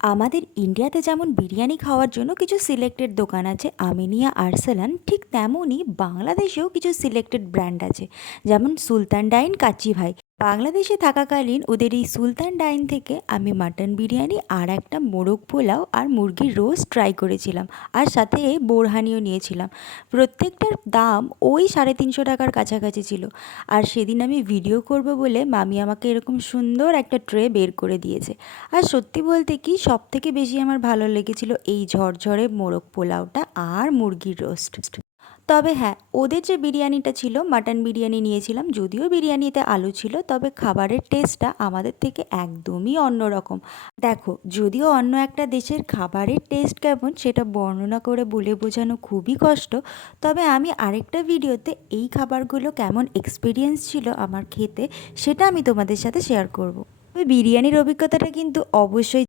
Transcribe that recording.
আমাদের ইন্ডিয়াতে যেমন বিরিয়ানি খাওয়ার জন্য কিছু সিলেক্টেড দোকান আছে আমিনিয়া আরসালান, ঠিক তেমনই বাংলাদেশেও কিছু সিলেক্টেড ব্র্যান্ড আছে, যেমন সুলতান ডাইন, কাচ্চি ভাই। বাংলাদেশে থাকাকালীন ওদের এই সুলতান ডাইন থেকে আমি মাটন বিরিয়ানি আর একটা মোরগ পোলাও আর মুরগির রোস্ট ট্রাই করেছিলাম, আর সাথে বোরহানিও নিয়েছিলাম। প্রত্যেকটার দাম ওই 350 টাকার কাছাকাছি ছিল। আর সেদিন আমি ভিডিও করব বলে মামি আমাকে এরকম সুন্দর একটা ট্রে বের করে দিয়েছে। আর সত্যি বলতে কি, সবথেকে বেশি আমার ভালো লেগেছিল এই ঝরঝরে মোরগ পোলাওটা আর মুরগির রোস্ট। তবে হ্যাঁ, ওদের যে বিরিয়ানিটা ছিল, মাটন বিরিয়ানি নিয়েছিলাম, যদিও বিরিয়ানিতে আলু ছিল, তবে খাবারের টেস্টটা আমাদের থেকে একদমই অন্যরকম। দেখো, যদিও অন্য একটা দেশের খাবারের টেস্ট কেমন সেটা বর্ণনা করে বলে বোঝানো খুবই কষ্ট, তবে আমি আরেকটা ভিডিওতে এই খাবারগুলো কেমন এক্সপিরিয়েন্স ছিল আমার খেতে, সেটা আমি তোমাদের সাথে শেয়ার করব। তবে বিরিয়ানির অভিজ্ঞতাটা কিন্তু অবশ্যই